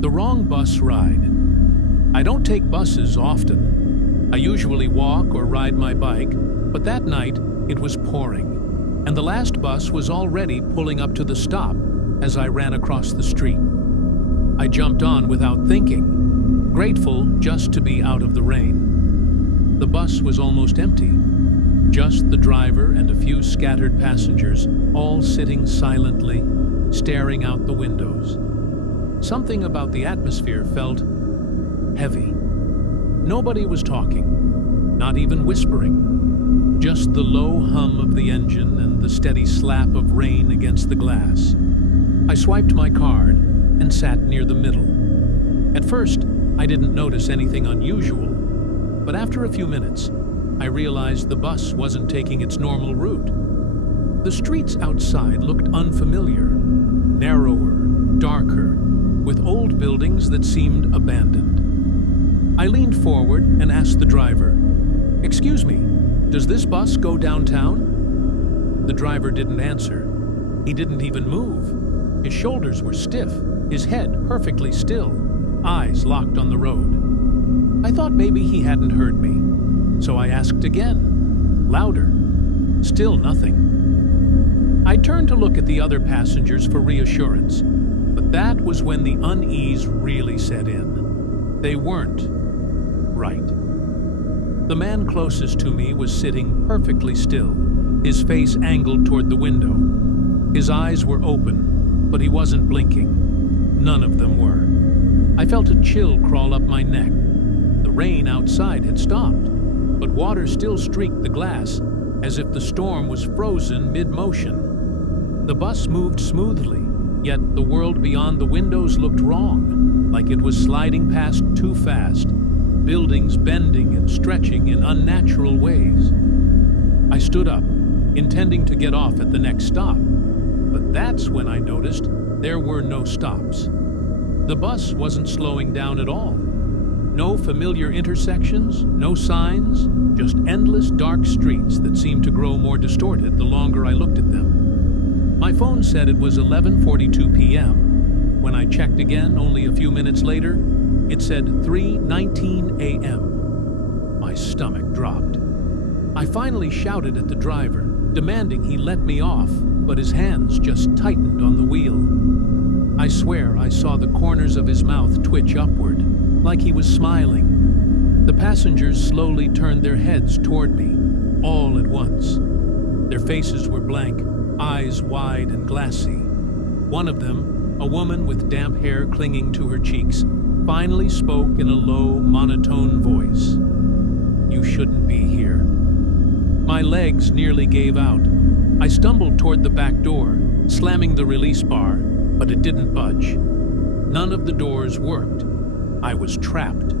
The wrong bus ride. I don't take buses often. I usually walk or ride my bike, but that night it was pouring, and the last bus was already pulling up to the stop as I ran across the street. I jumped on without thinking, grateful just to be out of the rain. The bus was almost empty, just the driver and a few scattered passengers, all sitting silently, staring out the windows. Something about the atmosphere felt heavy. Nobody was talking, not even whispering, just the low hum of the engine and the steady slap of rain against the glass. I swiped my card and sat near the middle. At first, I didn't notice anything unusual, but after a few minutes, I realized the bus wasn't taking its normal route. The streets outside looked unfamiliar, narrower, darker, with old buildings that seemed abandoned. I leaned forward and asked the driver, "Excuse me, does this bus go downtown?" The driver didn't answer. He didn't even move. His shoulders were stiff, his head perfectly still, eyes locked on the road. I thought maybe he hadn't heard me, so I asked again, louder. Still nothing. I turned to look at the other passengers for reassurance, but that was when the unease really set in. They weren't right. The man closest to me was sitting perfectly still, his face angled toward the window. His eyes were open, but he wasn't blinking. None of them were. I felt a chill crawl up my neck. The rain outside had stopped, but water still streaked the glass as if the storm was frozen mid-motion. The bus moved smoothly, yet the world beyond the windows looked wrong, like it was sliding past too fast, buildings bending and stretching in unnatural ways. I stood up, intending to get off at the next stop, but that's when I noticed there were no stops. The bus wasn't slowing down at all. No familiar intersections, no signs, just endless dark streets that seemed to grow more distorted the longer I looked at them. My phone said it was 11:42 p.m. When I checked again only a few minutes later, it said 3:19 a.m. My stomach dropped. I finally shouted at the driver, demanding he let me off, but his hands just tightened on the wheel. I swear I saw the corners of his mouth twitch upward, like he was smiling. The passengers slowly turned their heads toward me, all at once. Their faces were blank, eyes wide and glassy. One of them, a woman with damp hair clinging to her cheeks, finally spoke in a low, monotone voice. "You shouldn't be here." My legs nearly gave out. I stumbled toward the back door, slamming the release bar, but it didn't budge. None of the doors worked. I was trapped.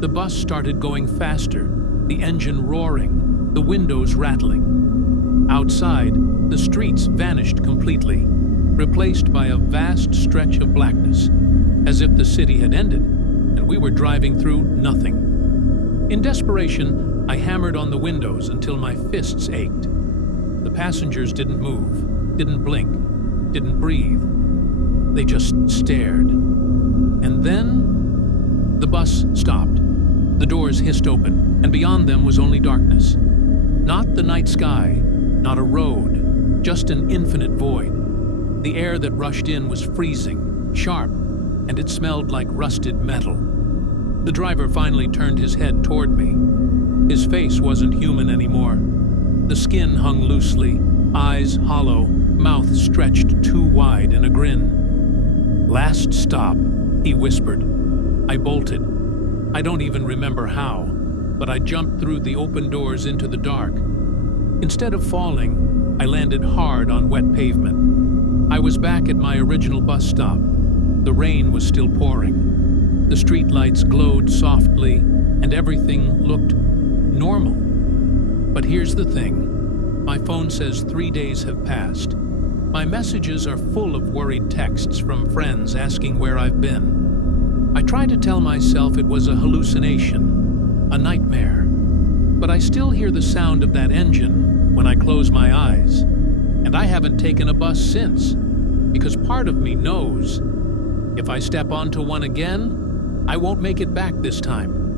The bus started going faster, the engine roaring, the windows rattling. Outside, the streets vanished completely, replaced by a vast stretch of blackness, as if the city had ended, and we were driving through nothing. In desperation, I hammered on the windows until my fists ached. The passengers didn't move, didn't blink, didn't breathe. They just stared. And then the bus stopped. The doors hissed open, and beyond them was only darkness. Not the night sky, not a road, just an infinite void. The air that rushed in was freezing, sharp, and it smelled like rusted metal. The driver finally turned his head toward me. His face wasn't human anymore. The skin hung loosely, eyes hollow, mouth stretched too wide in a grin. "Last stop," he whispered. I bolted. I don't even remember how, but I jumped through the open doors into the dark. Instead of falling, I landed hard on wet pavement. I was back at my original bus stop. The rain was still pouring. The streetlights glowed softly, and everything looked normal. But here's the thing. My phone says 3 days have passed. My messages are full of worried texts from friends asking where I've been. I try to tell myself it was a hallucination, a nightmare. But I still hear the sound of that engine when I close my eyes. And I haven't taken a bus since, because part of me knows If I step onto one again, I won't make it back this time.